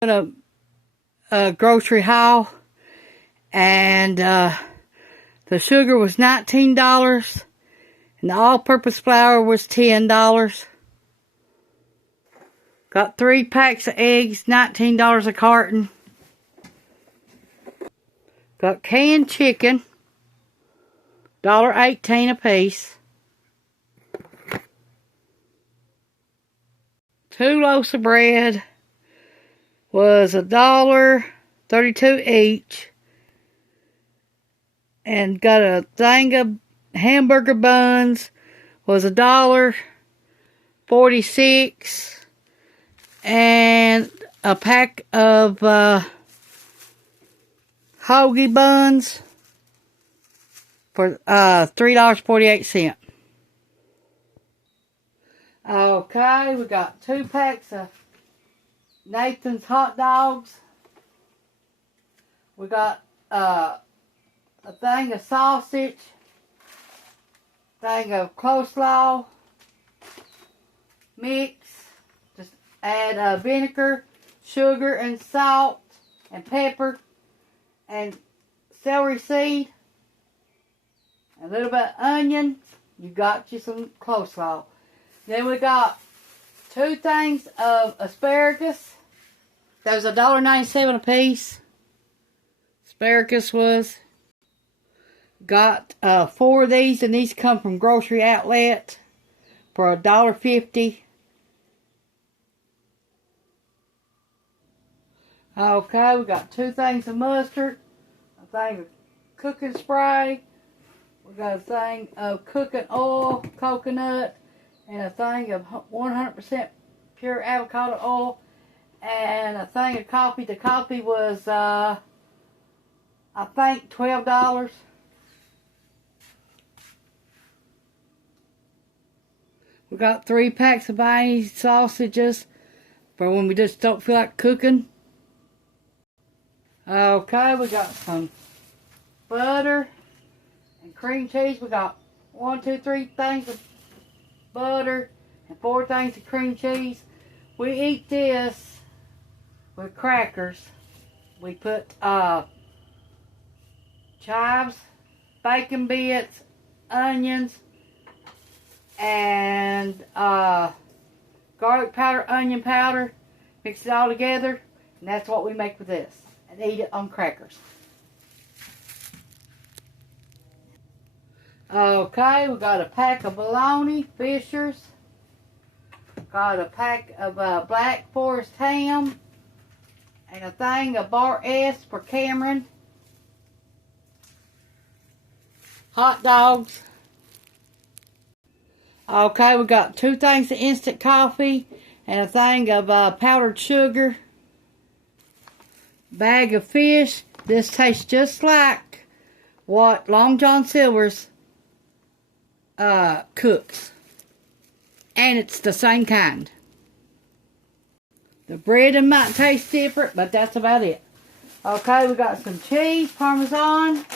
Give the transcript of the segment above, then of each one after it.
A grocery haul, and the sugar was $19, and the all-purpose flour was $10. Got 3 packs of eggs, $19 a carton. Got canned chicken, $1.18 a piece. 2 loaves of bread was $1.32 each, and got a thing of hamburger buns was $1.46, and a pack of hoagie buns for $3.48. Okay, we got 2 packs of Nathan's hot dogs. We got a thing of sausage, thing of coleslaw mix. Just add vinegar, sugar, and salt, and pepper, and celery seed, a little bit of onion. You got you some coleslaw. Then we got 2 things of asparagus. That was $1.97 a piece. Asparagus was. Got 4 of these, and these come from Grocery Outlet for $1.50. Okay, we got 2 things of mustard, a thing of cooking spray, we got a thing of cooking oil, coconut, and a thing of 100% pure avocado oil, and a thing of coffee. The coffee was, I think, $12. We got 3 packs of Viennese sausages for when we just don't feel like cooking. Okay, we got some butter and cream cheese. We got 1, 2, 3 things of butter and 4 things of cream cheese. We eat this with crackers. We put chives, bacon bits, onions, and garlic powder, onion powder. Mix it all together, and that's what we make with this. And eat it on crackers. Okay, we got a pack of bologna, Fisher's. Got a pack of Black Forest ham. And a thing of Bar S for Cameron. Hot dogs. Okay, we got 2 things of instant coffee and a thing of powdered sugar. Bag of fish. This tastes just like what Long John Silver's cooks. And it's the same kind. The breading might taste different, but that's about it. Okay, we got some cheese, Parmesan,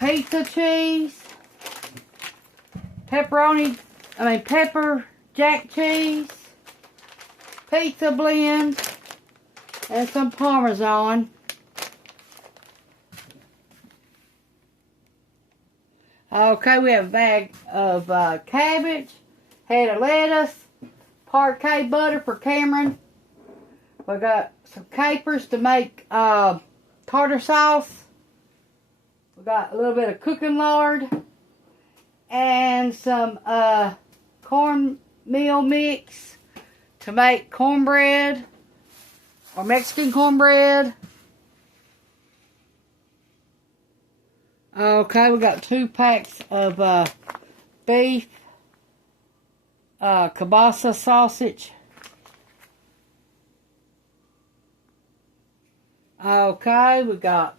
pizza cheese, pepper jack cheese, pizza blend, and some Parmesan. Okay, we have a bag of cabbage, head of lettuce, parquet butter for Cameron. We got some capers to make tartar sauce. We got a little bit of cooking lard and some cornmeal mix to make cornbread or Mexican cornbread. Okay, we got 2 packs of beef kielbasa sausage. Okay, we got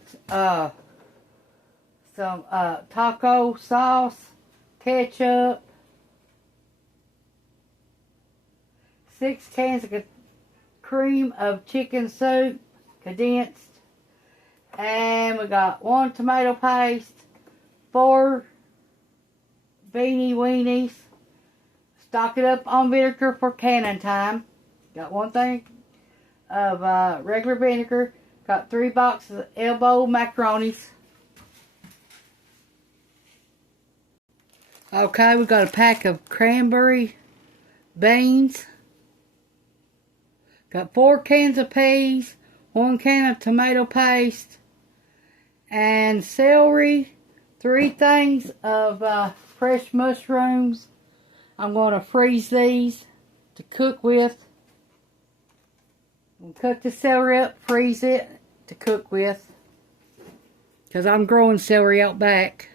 some taco sauce, ketchup, 6 cans of cream of chicken soup, condensed, and we got 1 tomato paste, 4 beanie weenies. Stock it up on vinegar for canning time. Got 1 thing of regular vinegar. Got 3 boxes of elbow macaronis. Okay, we got a pack of cranberry beans. Got 4 cans of peas, 1 can of tomato paste, and celery, 3 things of fresh mushrooms. I'm going to freeze these to cook with. We'll cut the celery up, freeze it to cook with, because I'm growing celery out back.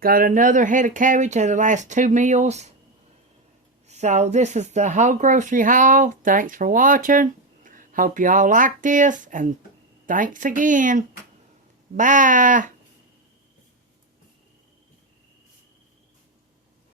Got another head of cabbage at the last 2 meals. So this is the whole grocery haul. Thanks for watching. Hope you all like this, and thanks again. Bye.